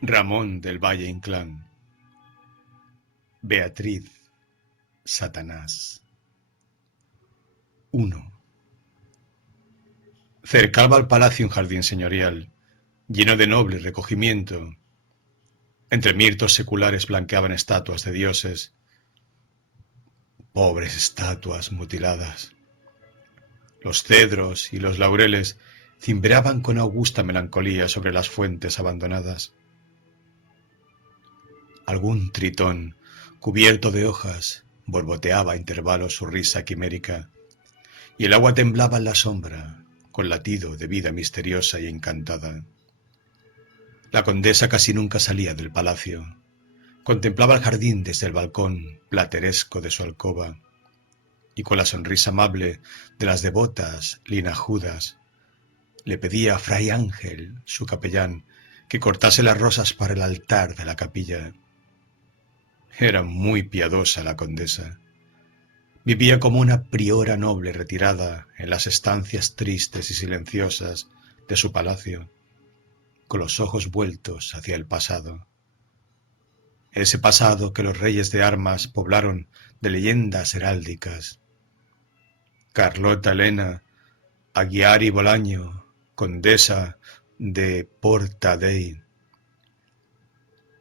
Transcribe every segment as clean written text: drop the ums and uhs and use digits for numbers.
Ramón del Valle Inclán, Beatriz, Satanás. 1. Cercaba al palacio un jardín señorial, lleno de noble recogimiento. Entre mirtos seculares blanqueaban estatuas de dioses, pobres estatuas mutiladas. Los cedros y los laureles cimbraban con augusta melancolía sobre las fuentes abandonadas. Algún tritón, cubierto de hojas, borboteaba a intervalos su risa quimérica, y el agua temblaba en la sombra, con latido de vida misteriosa y encantada. La condesa casi nunca salía del palacio. Contemplaba el jardín desde el balcón plateresco de su alcoba, y con la sonrisa amable de las devotas linajudas, le pedía a Fray Ángel, su capellán, que cortase las rosas para el altar de la capilla. Era muy piadosa la condesa. Vivía como una priora noble retirada en las estancias tristes y silenciosas de su palacio, con los ojos vueltos hacia el pasado. Ese pasado que los reyes de armas poblaron de leyendas heráldicas. Carlota Elena, Aguiar y Bolaño, condesa de Portadell,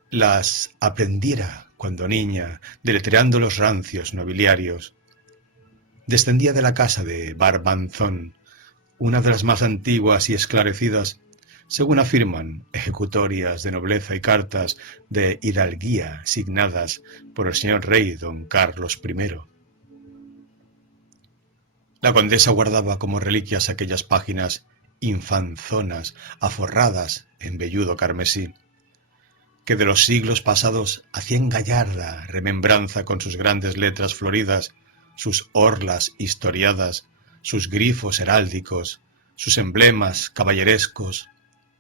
las aprendiera cuando niña, deletreando los rancios nobiliarios. Descendía de la casa de Barbanzón, una de las más antiguas y esclarecidas, según afirman, ejecutorias de nobleza y cartas de hidalguía signadas por el señor rey don Carlos I. La condesa guardaba como reliquias aquellas páginas infanzonas aforradas en velludo carmesí, que de los siglos pasados hacían gallarda remembranza con sus grandes letras floridas, sus orlas historiadas, sus grifos heráldicos, sus emblemas caballerescos,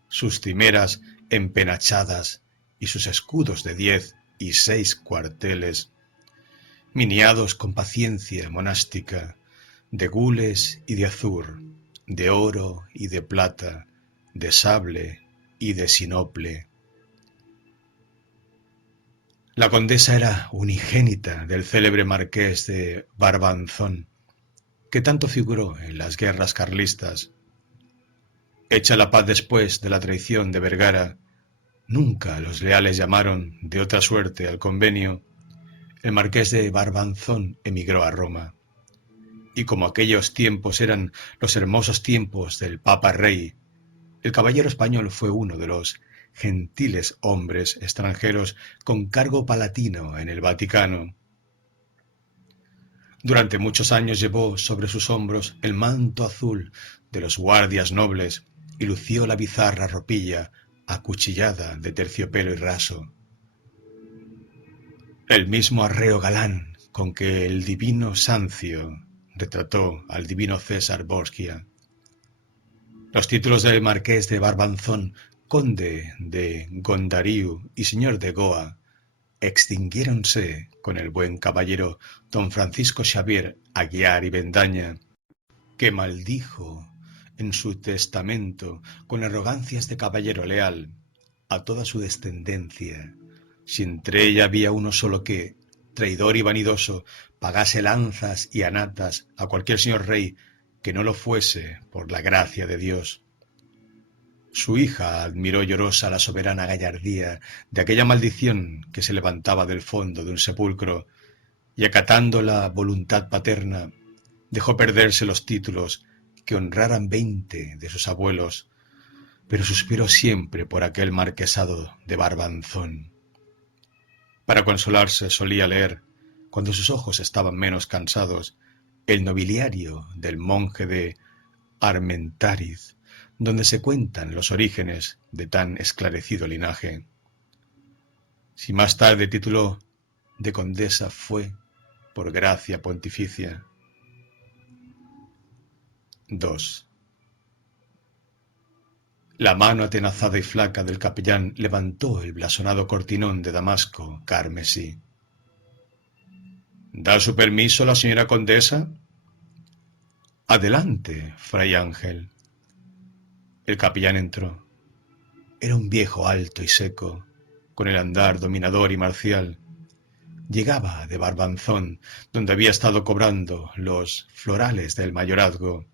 sus cimeras empenachadas y sus escudos de 10 y 6 cuarteles, miniados con paciencia monástica, de gules y de azur, de oro y de plata, de sable y de sinople. La condesa era unigénita del célebre marqués de Barbanzón, que tanto figuró en las guerras carlistas. Hecha la paz después de la traición de Vergara, nunca los leales llamaron de otra suerte al convenio. El marqués de Barbanzón emigró a Roma. Y como aquellos tiempos eran los hermosos tiempos del Papa Rey, el caballero español fue uno de los gentiles hombres extranjeros con cargo palatino en el Vaticano. Durante muchos años llevó sobre sus hombros el manto azul de los guardias nobles y lució la bizarra ropilla acuchillada de terciopelo y raso. El mismo arreo galán con que el divino Sancio retrató al divino César Borgia. Los títulos de marqués de Barbanzón, conde de Gondariu y señor de Goa extinguiéronse con el buen caballero don Francisco Xavier Aguiar y Bendaña, que maldijo en su testamento con arrogancias de caballero leal a toda su descendencia, si entre ella había uno solo que, traidor y vanidoso, pagase lanzas y anatas a cualquier señor rey que no lo fuese por la gracia de Dios. Su hija admiró llorosa la soberana gallardía de aquella maldición que se levantaba del fondo de un sepulcro, y acatando la voluntad paterna, dejó perderse los títulos que honraran 20 de sus abuelos, pero suspiró siempre por aquel marquesado de Barbanzón. Para consolarse solía leer, cuando sus ojos estaban menos cansados, el nobiliario del monje de Armentáriz, donde se cuentan los orígenes de tan esclarecido linaje. Si más tarde título de condesa fue por gracia pontificia. 2. La mano atenazada y flaca del capellán levantó el blasonado cortinón de damasco carmesí. ¿Da su permiso la señora condesa? Adelante, fray Ángel. El capellán entró. Era un viejo alto y seco, con el andar dominador y marcial. Llegaba de Barbanzón, donde había estado cobrando los florales del mayorazgo.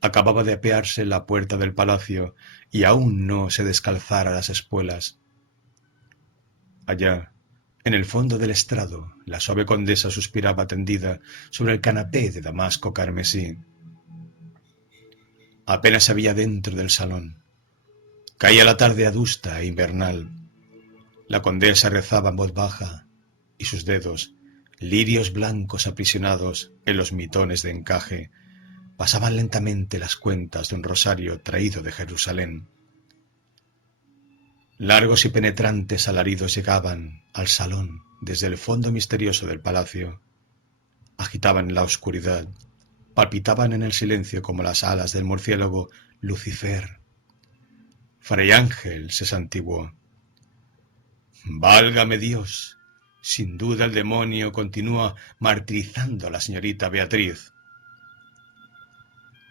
Acababa de apearse en la puerta del palacio y aún no se descalzara las espuelas. Allá, en el fondo del estrado, la suave condesa suspiraba tendida sobre el canapé de damasco carmesí. Apenas había dentro del salón. Caía la tarde adusta e invernal. La condesa rezaba en voz baja y sus dedos, lirios blancos aprisionados en los mitones de encaje, pasaban lentamente las cuentas de un rosario traído de Jerusalén. Largos y penetrantes alaridos llegaban al salón desde el fondo misterioso del palacio. Agitaban la oscuridad, palpitaban en el silencio como las alas del murciélago Lucifer. Fray Ángel se santiguó. Válgame Dios, sin duda el demonio continúa martirizando a la señorita Beatriz.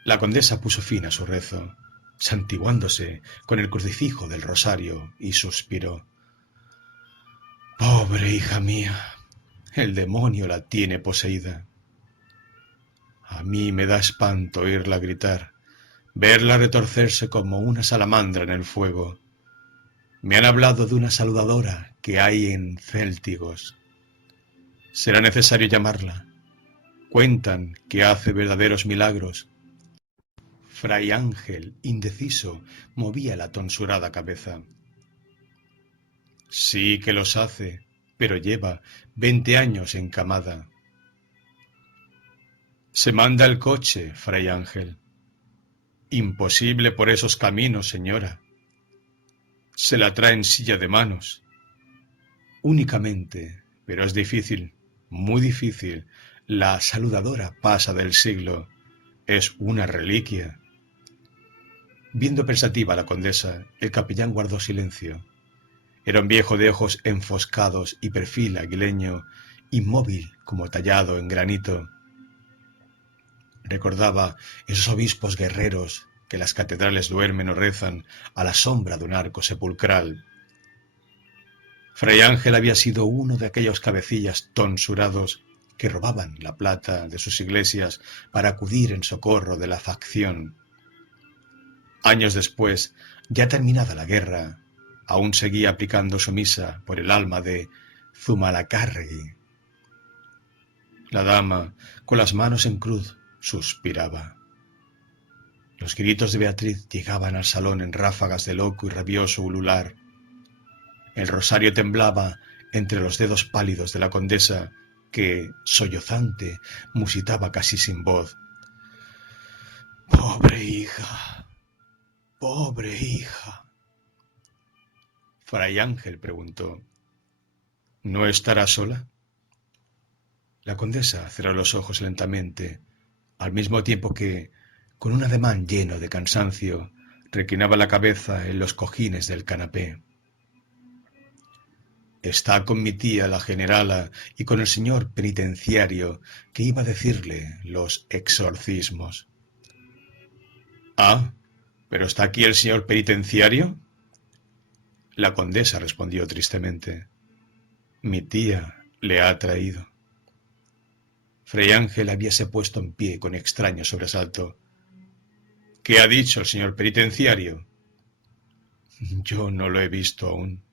La condesa puso fin a su rezo, santiguándose con el crucifijo del rosario, y suspiró. Pobre hija mía, el demonio la tiene poseída. A mí me da espanto oírla gritar, verla retorcerse como una salamandra en el fuego. Me han hablado de una saludadora que hay en Céltigos. Será necesario llamarla. Cuentan que hace verdaderos milagros. Fray Ángel, indeciso, movía la tonsurada cabeza. Sí que los hace, pero lleva 20 años encamada. Se manda el coche, Fray Ángel. Imposible por esos caminos, señora. Se la trae en silla de manos. Únicamente, pero es difícil, muy difícil. La saludadora pasa del siglo. Es una reliquia. Viendo pensativa a la condesa, el capellán guardó silencio. Era un viejo de ojos enfoscados y perfil aguileño, inmóvil como tallado en granito. Recordaba esos obispos guerreros que las catedrales duermen o rezan a la sombra de un arco sepulcral. Fray Ángel había sido uno de aquellos cabecillas tonsurados que robaban la plata de sus iglesias para acudir en socorro de la facción. Años después, ya terminada la guerra, aún seguía aplicando su misa por el alma de Zumalacárregui. La dama, con las manos en cruz, suspiraba. Los gritos de Beatriz llegaban al salón en ráfagas de loco y rabioso ulular. El rosario temblaba entre los dedos pálidos de la condesa, que, sollozante, musitaba casi sin voz. ¡Pobre hija! ¡Pobre hija! Fray Ángel preguntó. ¿No estará sola? La condesa cerró los ojos lentamente, al mismo tiempo que, con un ademán lleno de cansancio, reclinaba la cabeza en los cojines del canapé. Está con mi tía, la generala, y con el señor penitenciario, que iba a decirle los exorcismos. Ah, ¿pero está aquí el señor penitenciario? La condesa respondió tristemente. Mi tía le ha traído. Fray Ángel habíase puesto en pie con extraño sobresalto. ¿Qué ha dicho el señor penitenciario? Yo no lo he visto aún.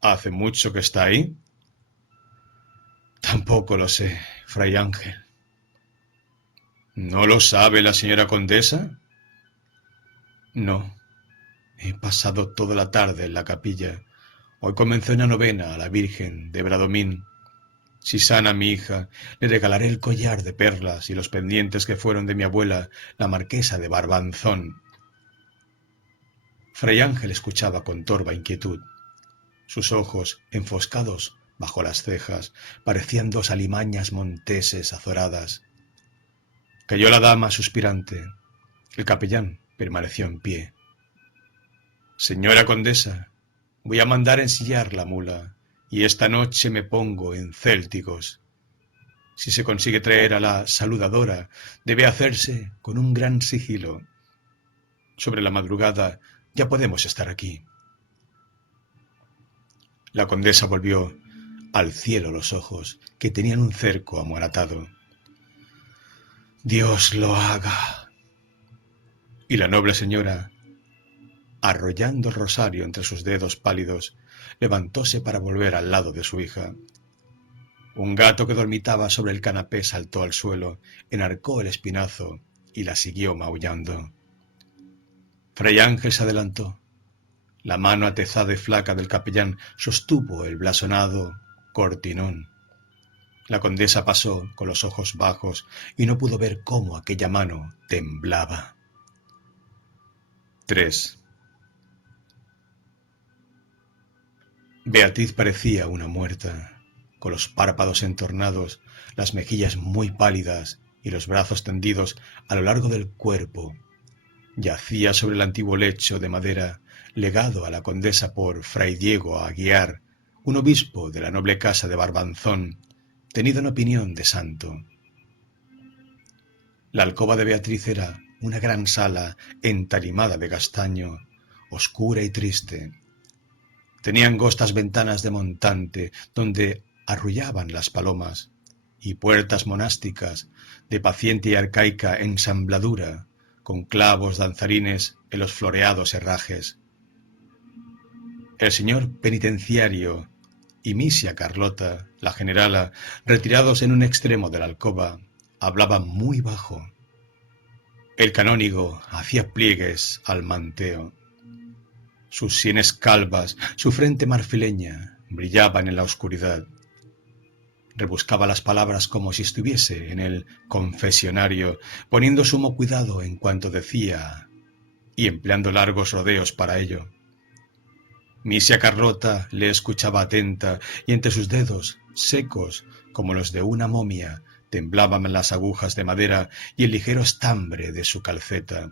¿Hace mucho que está ahí? Tampoco lo sé, Fray Ángel. ¿No lo sabe la señora condesa? No. He pasado toda la tarde en la capilla. Hoy comencé una novena a la Virgen de Bradomín. Si sana mi hija, le regalaré el collar de perlas y los pendientes que fueron de mi abuela, la marquesa de Barbanzón. Fray Ángel escuchaba con torva inquietud. Sus ojos, enfoscados bajo las cejas, parecían dos alimañas monteses azoradas. Cayó la dama suspirante. El capellán permaneció en pie. Señora condesa, voy a mandar ensillar la mula, y esta noche me pongo en Céltigos. Si se consigue traer a la saludadora, debe hacerse con un gran sigilo. Sobre la madrugada ya podemos estar aquí. La condesa volvió al cielo los ojos, que tenían un cerco amoratado. «Dios lo haga». Y la noble señora, arrollando el rosario entre sus dedos pálidos, levantóse para volver al lado de su hija. Un gato que dormitaba sobre el canapé saltó al suelo, enarcó el espinazo y la siguió maullando. Fray Ángel se adelantó. La mano atezada y flaca del capellán sostuvo el blasonado cortinón. La condesa pasó con los ojos bajos y no pudo ver cómo aquella mano temblaba. 3. Beatriz parecía una muerta, con los párpados entornados, las mejillas muy pálidas y los brazos tendidos a lo largo del cuerpo. Yacía sobre el antiguo lecho de madera legado a la condesa por fray Diego Aguiar, un obispo de la noble casa de Barbanzón, tenido en opinión de santo. La alcoba de Beatriz era una gran sala entalimada de castaño, oscura y triste. Tenía angostas ventanas de montante donde arrullaban las palomas y puertas monásticas de paciente y arcaica ensambladura con clavos danzarines en los floreados herrajes. El señor penitenciario y Misia Carlota, la generala, retirados en un extremo de la alcoba, hablaban muy bajo. El canónigo hacía pliegues al manteo. Sus sienes calvas, su frente marfileña, brillaban en la oscuridad. Rebuscaba las palabras como si estuviese en el confesionario, poniendo sumo cuidado en cuanto decía y empleando largos rodeos para ello. Misia Carlota le escuchaba atenta y entre sus dedos, secos como los de una momia, temblaban las agujas de madera y el ligero estambre de su calceta.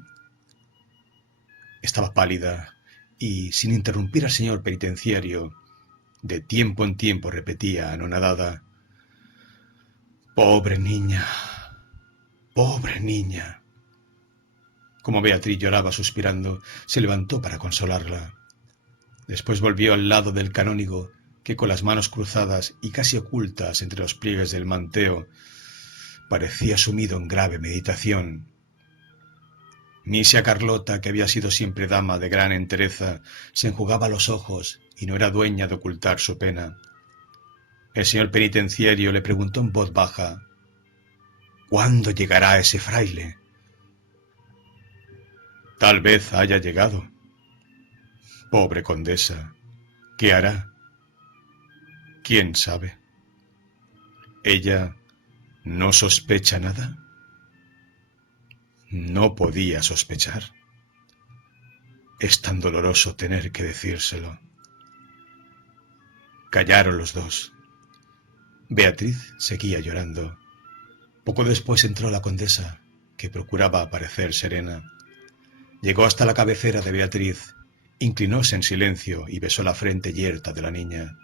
Estaba pálida y, sin interrumpir al señor penitenciario, de tiempo en tiempo repetía anonadada: «Pobre niña, pobre niña». Como Beatriz lloraba suspirando, se levantó para consolarla. Después volvió al lado del canónigo, que con las manos cruzadas y casi ocultas entre los pliegues del manteo, parecía sumido en grave meditación. Misia Carlota, que había sido siempre dama de gran entereza, se enjugaba los ojos y no era dueña de ocultar su pena. El señor penitenciario le preguntó en voz baja: «¿Cuándo llegará ese fraile?» «Tal vez haya llegado». «Pobre condesa, ¿qué hará?» «¿Quién sabe?» «¿Ella no sospecha nada?» No podía sospechar. Es tan doloroso tener que decírselo. Callaron los dos. Beatriz seguía llorando. Poco después entró la condesa, que procuraba parecer serena. Llegó hasta la cabecera de Beatriz, inclinóse en silencio y besó la frente yerta de la niña.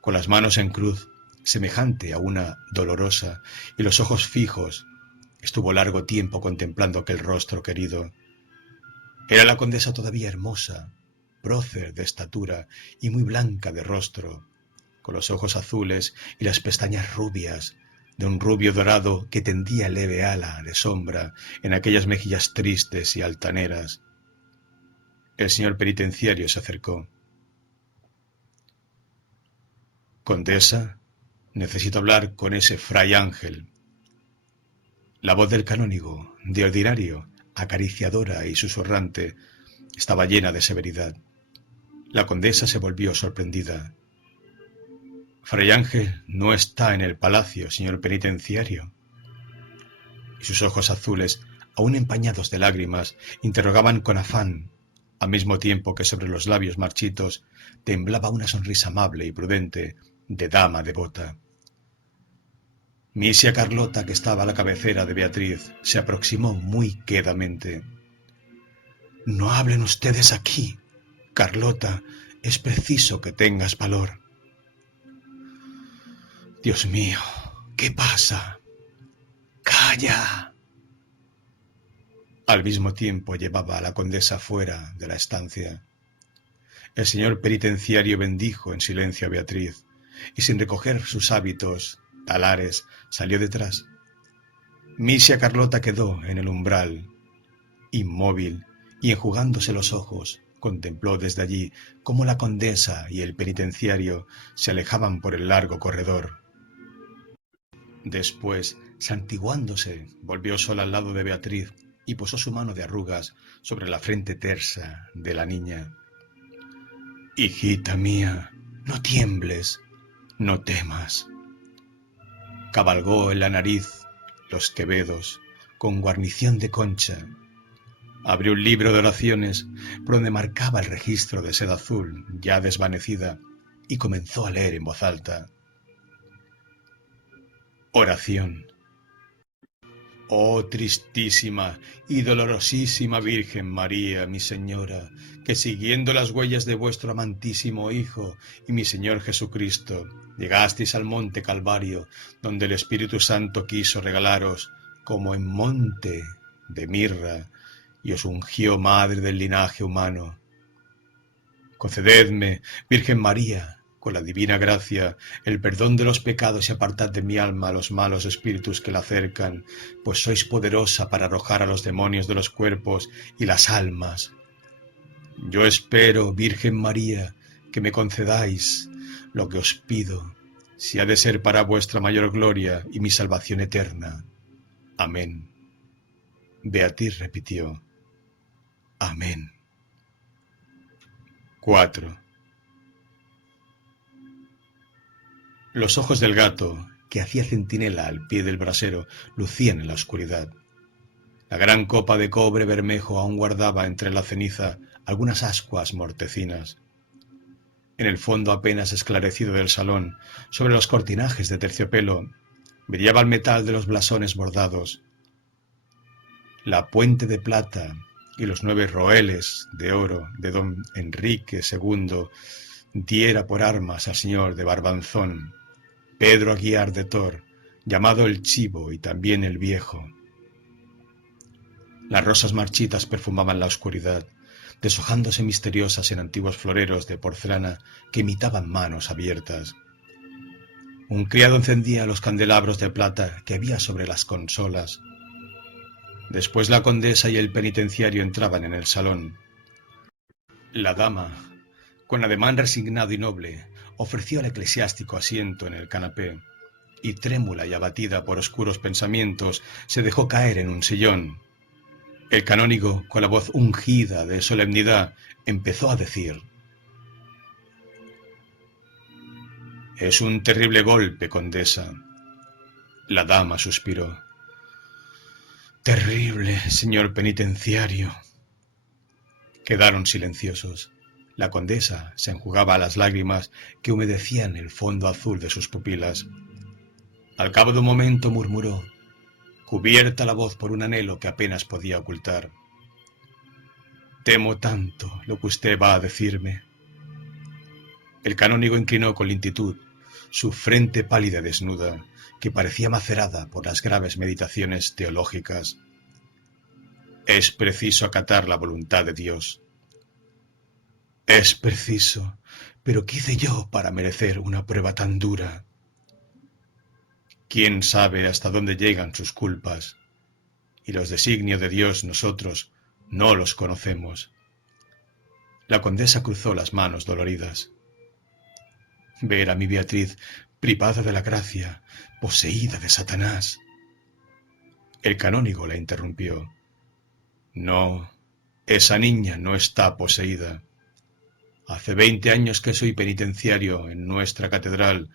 Con las manos en cruz, semejante a una dolorosa, y los ojos fijos, estuvo largo tiempo contemplando aquel rostro querido. Era la condesa todavía hermosa, prócer de estatura y muy blanca de rostro, con los ojos azules y las pestañas rubias, de un rubio dorado que tendía leve ala de sombra en aquellas mejillas tristes y altaneras. El señor penitenciario se acercó. «Condesa, necesito hablar con ese fray Ángel». La voz del canónigo, de ordinario, acariciadora y susurrante, estaba llena de severidad. La condesa se volvió sorprendida. «Fray Ángel no está en el palacio, señor penitenciario». Y sus ojos azules, aún empañados de lágrimas, interrogaban con afán, al mismo tiempo que sobre los labios marchitos temblaba una sonrisa amable y prudente de dama devota. Misia Carlota, que estaba a la cabecera de Beatriz, se aproximó muy quedamente. «No hablen ustedes aquí, Carlota, es preciso que tengas valor». «Dios mío, ¿qué pasa? ¡Calla!». Al mismo tiempo llevaba a la condesa fuera de la estancia. El señor penitenciario bendijo en silencio a Beatriz y sin recoger sus hábitos talares salió detrás. Misia Carlota quedó en el umbral, inmóvil, y enjugándose los ojos, contempló desde allí cómo la condesa y el penitenciario se alejaban por el largo corredor. Después, santiguándose, volvió sola al lado de Beatriz y posó su mano de arrugas sobre la frente tersa de la niña. Hijita mía, no tiembles, no temas. Cabalgó en la nariz los quevedos con guarnición de concha. Abrió un libro de oraciones por donde marcaba el registro de seda azul ya desvanecida y comenzó a leer en voz alta. Oración. Oh tristísima y dolorosísima Virgen María, mi Señora, que siguiendo las huellas de vuestro amantísimo Hijo y mi Señor Jesucristo, llegasteis al monte Calvario, donde el Espíritu Santo quiso regalaros, como en monte de mirra, y os ungió madre del linaje humano. Concededme, Virgen María, con la divina gracia, el perdón de los pecados y apartad de mi alma los malos espíritus que la acercan, pues sois poderosa para arrojar a los demonios de los cuerpos y las almas. Yo espero, Virgen María, que me concedáis lo que os pido, si ha de ser para vuestra mayor gloria y mi salvación eterna. Amén. Beatriz repitió. Amén. 4. Los ojos del gato, que hacía centinela al pie del brasero, lucían en la oscuridad. La gran copa de cobre bermejo aún guardaba entre la ceniza algunas ascuas mortecinas. En el fondo apenas esclarecido del salón, sobre los cortinajes de terciopelo, brillaba el metal de los blasones bordados. La puente de plata y los 9 roeles de oro de don Enrique II diera por armas al señor de Barbanzón, Pedro Aguiar de Tor, llamado el Chivo y también el Viejo. Las rosas marchitas perfumaban la oscuridad, deshojándose misteriosas en antiguos floreros de porcelana que imitaban manos abiertas. Un criado encendía los candelabros de plata que había sobre las consolas. Después la condesa y el penitenciario entraban en el salón. La dama, con ademán resignado y noble, ofreció al eclesiástico asiento en el canapé, y trémula y abatida por oscuros pensamientos, se dejó caer en un sillón. El canónigo, con la voz ungida de solemnidad, empezó a decir: «Es un terrible golpe, condesa». La dama suspiró: «Terrible, señor penitenciario». Quedaron silenciosos. La condesa se enjugaba las lágrimas que humedecían el fondo azul de sus pupilas. Al cabo de un momento murmuró, cubierta la voz por un anhelo que apenas podía ocultar: «Temo tanto lo que usted va a decirme». El canónigo inclinó con lentitud su frente pálida y desnuda, que parecía macerada por las graves meditaciones teológicas. «Es preciso acatar la voluntad de Dios». «Es preciso, pero ¿qué hice yo para merecer una prueba tan dura?» «¿Quién sabe hasta dónde llegan sus culpas? Y los designios de Dios nosotros no los conocemos». La condesa cruzó las manos doloridas. «Ver a mi Beatriz privada de la gracia, poseída de Satanás». El canónigo la interrumpió. «No, esa niña no está poseída. Hace 20 años que soy penitenciario en nuestra catedral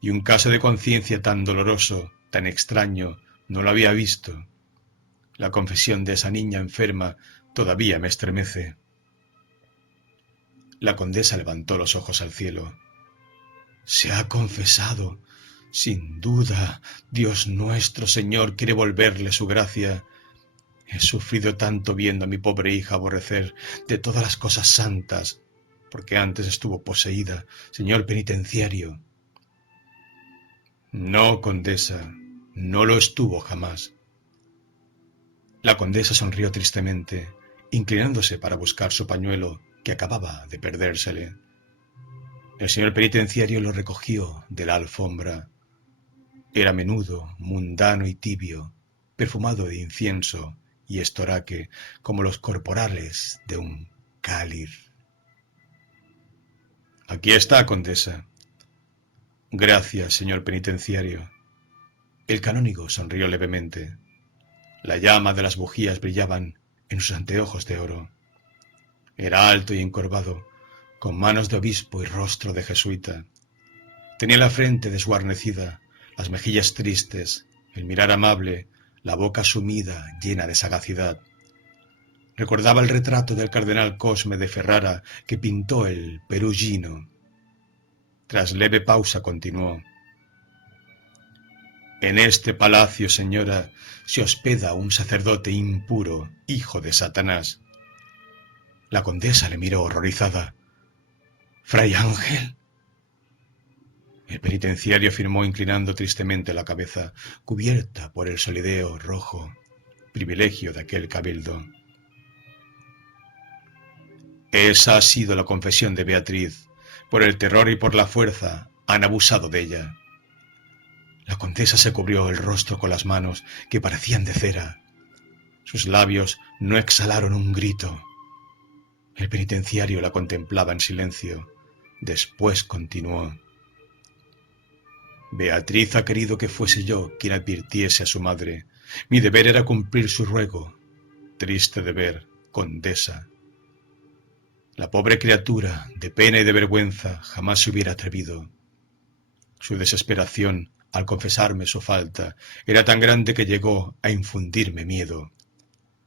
y un caso de conciencia tan doloroso, tan extraño, no lo había visto. La confesión de esa niña enferma todavía me estremece». La condesa levantó los ojos al cielo. «Se ha confesado. Sin duda, Dios nuestro Señor quiere volverle su gracia. He sufrido tanto viendo a mi pobre hija aborrecer de todas las cosas santas, porque antes estuvo poseída, señor penitenciario». «No, condesa, no lo estuvo jamás». La condesa sonrió tristemente, inclinándose para buscar su pañuelo, que acababa de perdérsele. El señor penitenciario lo recogió de la alfombra. Era menudo, mundano y tibio, perfumado de incienso y estoraque como los corporales de un cáliz. Aquí está, condesa. Gracias, señor penitenciario. El canónigo sonrió levemente. La llama de las bujías brillaban en sus anteojos de oro. Era alto y encorvado, con manos de obispo y rostro de jesuita. Tenía la frente desguarnecida, las mejillas tristes, el mirar amable, la boca sumida, llena de sagacidad. Recordaba el retrato del cardenal Cosme de Ferrara que pintó el Perugino. Tras leve pausa continuó. En este palacio, señora, se hospeda un sacerdote impuro, hijo de Satanás. La condesa le miró horrorizada. ¿Fray Ángel? El penitenciario afirmó inclinando tristemente la cabeza, cubierta por el solideo rojo, privilegio de aquel cabildo. Esa ha sido la confesión de Beatriz. Por el terror y por la fuerza han abusado de ella. La condesa se cubrió el rostro con las manos, que parecían de cera. Sus labios no exhalaron un grito. El penitenciario la contemplaba en silencio. Después continuó. Beatriz ha querido que fuese yo quien advirtiese a su madre. Mi deber era cumplir su ruego. Triste deber, condesa. La pobre criatura, de pena y de vergüenza, jamás se hubiera atrevido. Su desesperación, al confesarme su falta, era tan grande que llegó a infundirme miedo.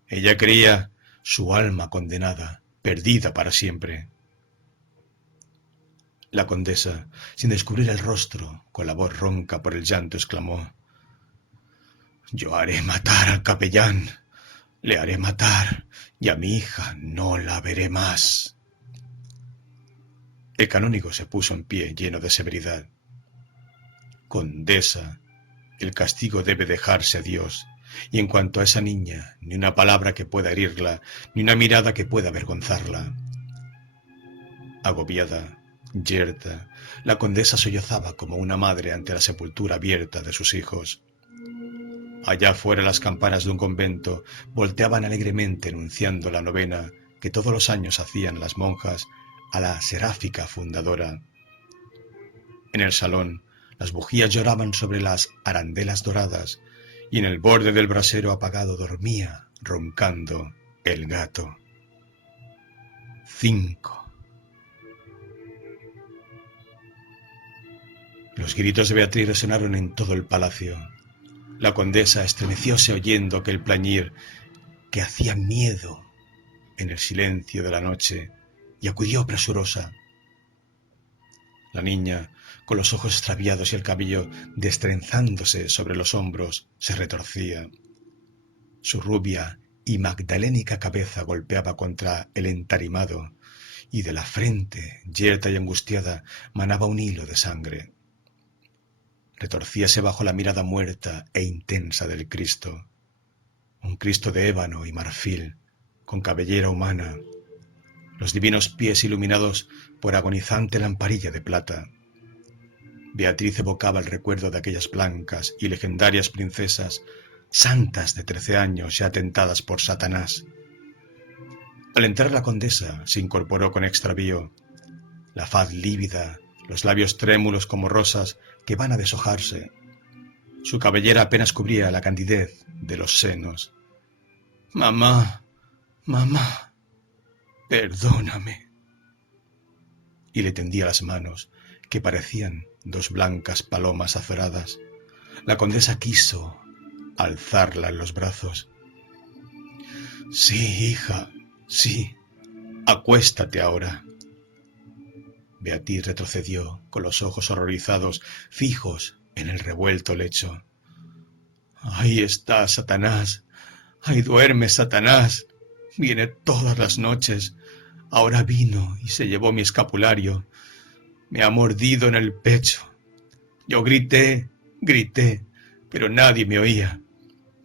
Ella creía su alma condenada, perdida para siempre. La condesa, sin descubrir el rostro, con la voz ronca por el llanto, exclamó: «Yo haré matar al capellán, le haré matar, y a mi hija no la veré más». El canónigo se puso en pie, lleno de severidad. «Condesa, el castigo debe dejarse a Dios, y en cuanto a esa niña, ni una palabra que pueda herirla, ni una mirada que pueda avergonzarla». Agobiada, yerta, la condesa sollozaba como una madre ante la sepultura abierta de sus hijos. Allá fuera las campanas de un convento volteaban alegremente enunciando la novena que todos los años hacían las monjas a la seráfica fundadora. En el salón, las bujías lloraban sobre las arandelas doradas y en el borde del brasero apagado dormía, roncando, el gato. 5. Los gritos de Beatriz resonaron en todo el palacio. La condesa estremecióse oyendo aquel plañir que hacía miedo en el silencio de la noche y acudió presurosa. La niña, con los ojos extraviados y el cabello destrenzándose sobre los hombros, se retorcía. Su rubia y magdalénica cabeza golpeaba contra el entarimado y de la frente, yerta y angustiada, manaba un hilo de sangre. Retorcíase bajo la mirada muerta e intensa del Cristo, un Cristo de ébano y marfil, con cabellera humana, los divinos pies iluminados por agonizante lamparilla de plata. Beatriz evocaba el recuerdo de aquellas blancas y legendarias princesas, santas de 13 años ya tentadas por Satanás. Al entrar la condesa se incorporó con extravío, la faz lívida, los labios trémulos como rosas que van a deshojarse. Su cabellera apenas cubría la candidez de los senos. «Mamá, mamá, perdóname». Y le tendía las manos, que parecían 2 blancas palomas azoradas. La condesa quiso alzarla en los brazos. «Sí, hija, sí, acuéstate ahora». Beatriz retrocedió, con los ojos horrorizados, fijos en el revuelto lecho. «Ahí está Satanás, ahí duerme Satanás, viene todas las noches, ahora vino y se llevó mi escapulario, me ha mordido en el pecho. Yo grité, pero nadie me oía,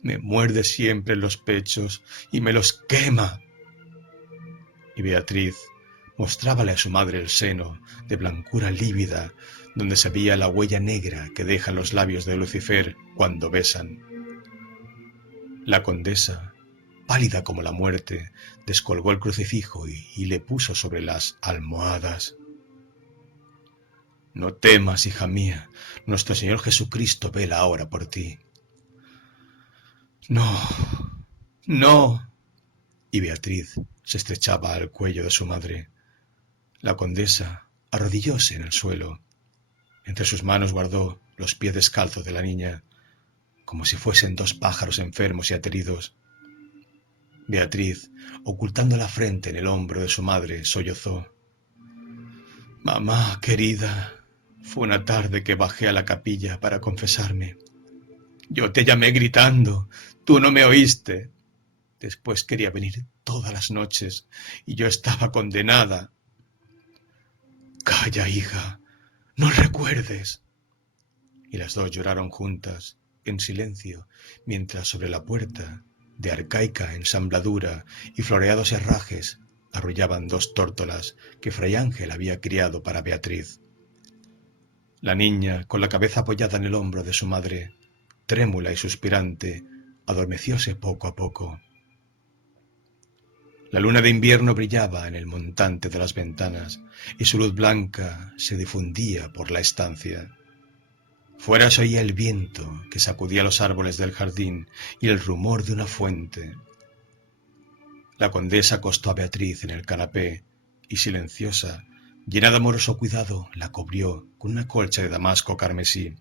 me muerde siempre en los pechos y me los quema». Y Beatriz, Mostrábale a su madre el seno de blancura lívida, donde se veía la huella negra que dejan los labios de Lucifer cuando besan. La condesa, pálida como la muerte, descolgó el crucifijo y le puso sobre las almohadas. No temas, hija mía, nuestro Señor Jesucristo vela ahora por ti. No, no. Y Beatriz se estrechaba al cuello de su madre. La condesa arrodillóse en el suelo. Entre sus manos guardó los pies descalzos de la niña, como si fuesen dos pájaros enfermos y ateridos. Beatriz, ocultando la frente en el hombro de su madre, sollozó. Mamá querida, fue una tarde que bajé a la capilla para confesarme. Yo te llamé gritando, tú no me oíste. Después quería venir todas las noches y yo estaba condenada. Calla, hija, no recuerdes. Y las dos lloraron juntas, en silencio, mientras sobre la puerta, de arcaica ensambladura y floreados herrajes, arrullaban dos tórtolas que Fray Ángel había criado para Beatriz. La niña, con la cabeza apoyada en el hombro de su madre, trémula y suspirante, adormecióse poco a poco. La luna de invierno brillaba en el montante de las ventanas y su luz blanca se difundía por la estancia. Fuera se oía el viento que sacudía los árboles del jardín y el rumor de una fuente. La condesa acostó a Beatriz en el canapé y, silenciosa, llena de amoroso cuidado, la cubrió con una colcha de damasco carmesí,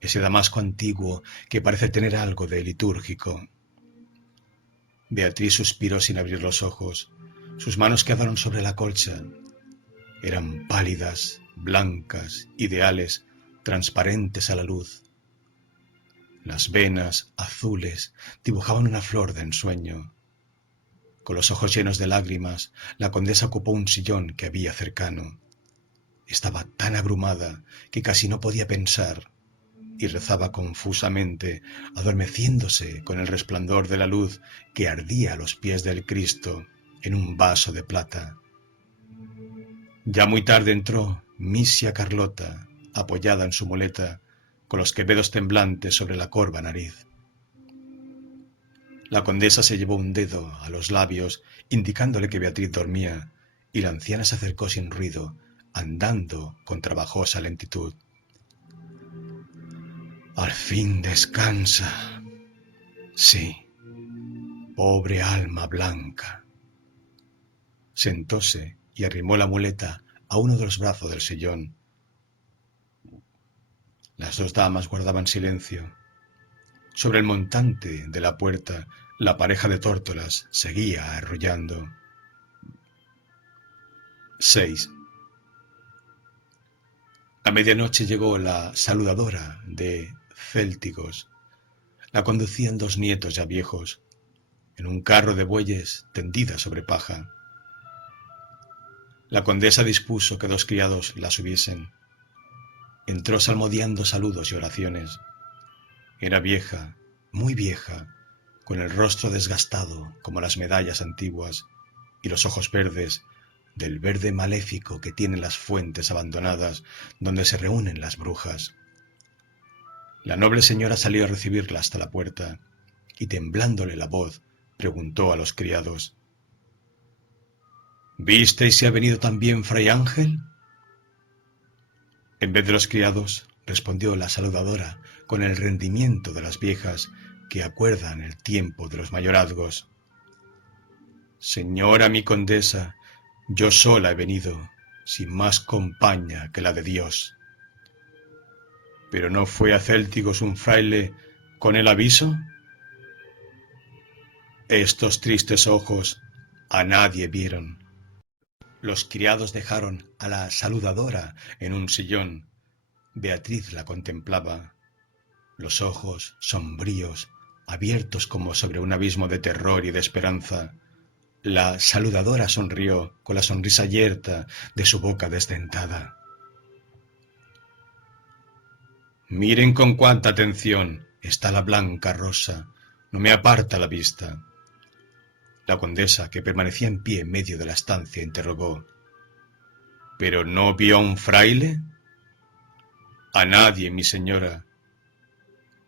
ese damasco antiguo que parece tener algo de litúrgico. Beatriz suspiró sin abrir los ojos. Sus manos quedaron sobre la colcha. Eran pálidas, blancas, ideales, transparentes a la luz. Las venas, azules, dibujaban una flor de ensueño. Con los ojos llenos de lágrimas, la condesa ocupó un sillón que había cercano. Estaba tan abrumada que casi no podía pensar y rezaba confusamente, adormeciéndose con el resplandor de la luz que ardía a los pies del Cristo en un vaso de plata. Ya muy tarde entró Misia Carlota, apoyada en su muleta, con los quevedos temblantes sobre la corva nariz. La condesa se llevó un dedo a los labios, indicándole que Beatriz dormía, y la anciana se acercó sin ruido, andando con trabajosa lentitud. Al fin descansa. Sí, pobre alma blanca. Sentóse y arrimó la muleta a uno de los brazos del sillón. Las dos damas guardaban silencio. Sobre el montante de la puerta, la pareja de tórtolas seguía arrullando. 6. A medianoche llegó la saludadora de Céltigos. La conducían dos nietos ya viejos, en un carro de bueyes tendida sobre paja. La condesa dispuso que dos criados la subiesen. Entró salmodiando saludos y oraciones. Era vieja, muy vieja, con el rostro desgastado como las medallas antiguas y los ojos verdes, del verde maléfico que tienen las fuentes abandonadas donde se reúnen las brujas. La noble señora salió a recibirla hasta la puerta y, temblándole la voz, preguntó a los criados: ¿Visteis si ha venido también Fray Ángel? En vez de los criados, respondió la saludadora con el rendimiento de las viejas que acuerdan el tiempo de los mayorazgos. Señora mi condesa, yo sola he venido, sin más compañía que la de Dios. ¿Pero no fue a Céltigos un fraile con el aviso? Estos tristes ojos a nadie vieron. Los criados dejaron a la saludadora en un sillón. Beatriz la contemplaba, los ojos sombríos, abiertos como sobre un abismo de terror y de esperanza. La saludadora sonrió con la sonrisa yerta de su boca desdentada. Miren con cuánta atención está la blanca rosa, no me aparta la vista. La condesa, que permanecía en pie en medio de la estancia, interrogó: ¿Pero no vio a un fraile? A nadie, mi señora.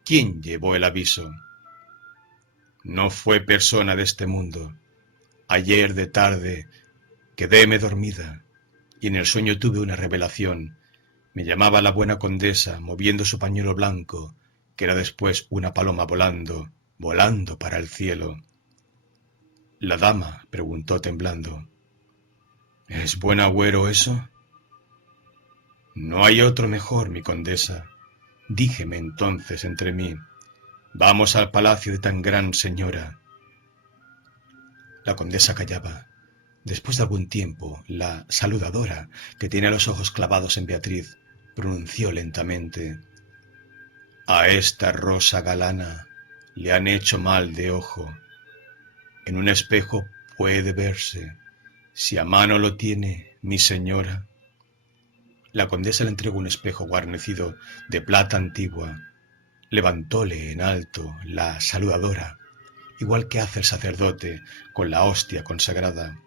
¿Quién llevó el aviso? No fue persona de este mundo. Ayer de tarde quedéme dormida y en el sueño tuve una revelación. Me llamaba la buena condesa moviendo su pañuelo blanco, que era después una paloma volando, volando para el cielo. La dama preguntó temblando: ¿Es buen agüero eso? No hay otro mejor, mi condesa. Díjeme entonces entre mí: vamos al palacio de tan gran señora. La condesa callaba. Después de algún tiempo, la saludadora, que tenía los ojos clavados en Beatriz, pronunció lentamente: a esta rosa galana le han hecho mal de ojo. En un espejo puede verse, si a mano lo tiene, mi señora. La condesa le entregó un espejo guarnecido de plata antigua. Levantóle en alto la saludadora, igual que hace el sacerdote con la hostia consagrada.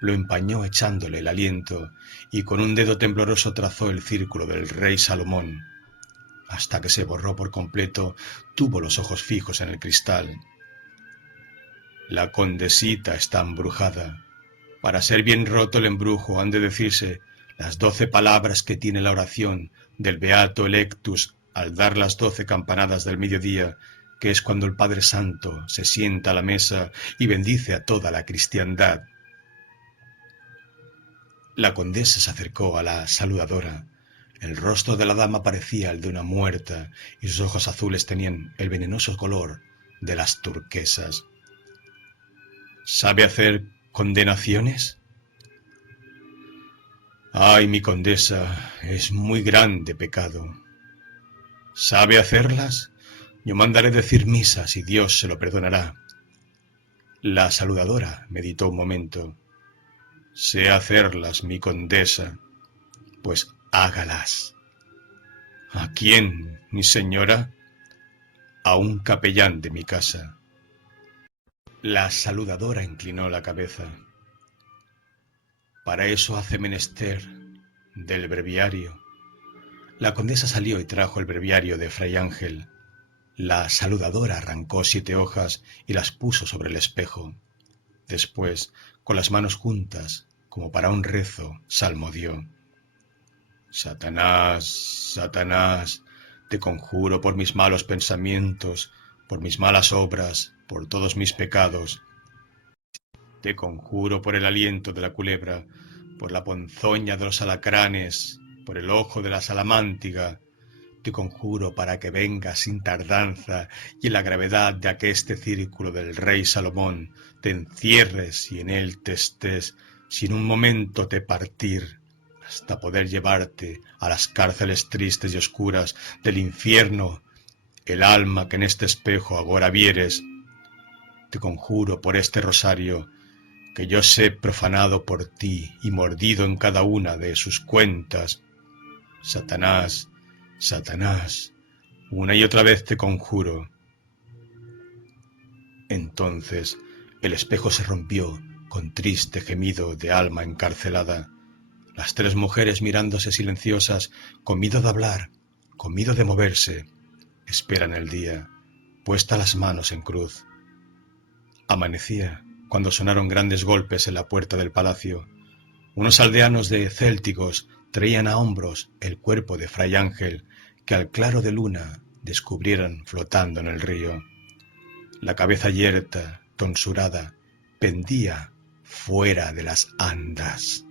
Lo empañó echándole el aliento y con un dedo tembloroso trazó el círculo del rey Salomón. Hasta que se borró por completo, tuvo los ojos fijos en el cristal. La condesita está embrujada. Para ser bien roto el embrujo han de decirse las 12 palabras que tiene la oración del Beato Electus al dar las 12 campanadas del mediodía, que es cuando el Padre Santo se sienta a la mesa y bendice a toda la cristiandad. La condesa se acercó a la saludadora. El rostro de la dama parecía el de una muerta y sus ojos azules tenían el venenoso color de las turquesas. ¿Sabe hacer condenaciones? Ay, mi condesa, es muy grande pecado. ¿Sabe hacerlas? Yo mandaré decir misas y Dios se lo perdonará. La saludadora meditó un momento. Sé hacerlas, mi condesa, pues hágalas. ¿A quién, mi señora? A un capellán de mi casa. La saludadora inclinó la cabeza. Para eso hace menester del breviario. La condesa salió y trajo el breviario de Fray Ángel. La saludadora arrancó 7 hojas y las puso sobre el espejo. Después, con las manos juntas, como para un rezo, salmodió: Satanás, Satanás, te conjuro por mis malos pensamientos, por mis malas obras, por todos mis pecados. Te conjuro por el aliento de la culebra, por la ponzoña de los alacranes, por el ojo de la salamántiga. Te conjuro para que vengas sin tardanza y en la gravedad de aqueste círculo del rey Salomón te encierres y en él te estés, sin un momento te partir, hasta poder llevarte a las cárceles tristes y oscuras del infierno el alma que en este espejo agora vieres. Te conjuro por este rosario, que yo sé profanado por ti y mordido en cada una de sus cuentas. Satanás, Satanás, una y otra vez te conjuro. Entonces el espejo se rompió con triste gemido de alma encarcelada. Las 3 mujeres mirándose silenciosas, con miedo de hablar, con miedo de moverse, esperan el día, puestas las manos en cruz. Amanecía cuando sonaron grandes golpes en la puerta del palacio. Unos aldeanos de Céltigos traían a hombros el cuerpo de Fray Ángel, que al claro de luna descubrieran flotando en el río. La cabeza yerta, tonsurada, pendía fuera de las andas.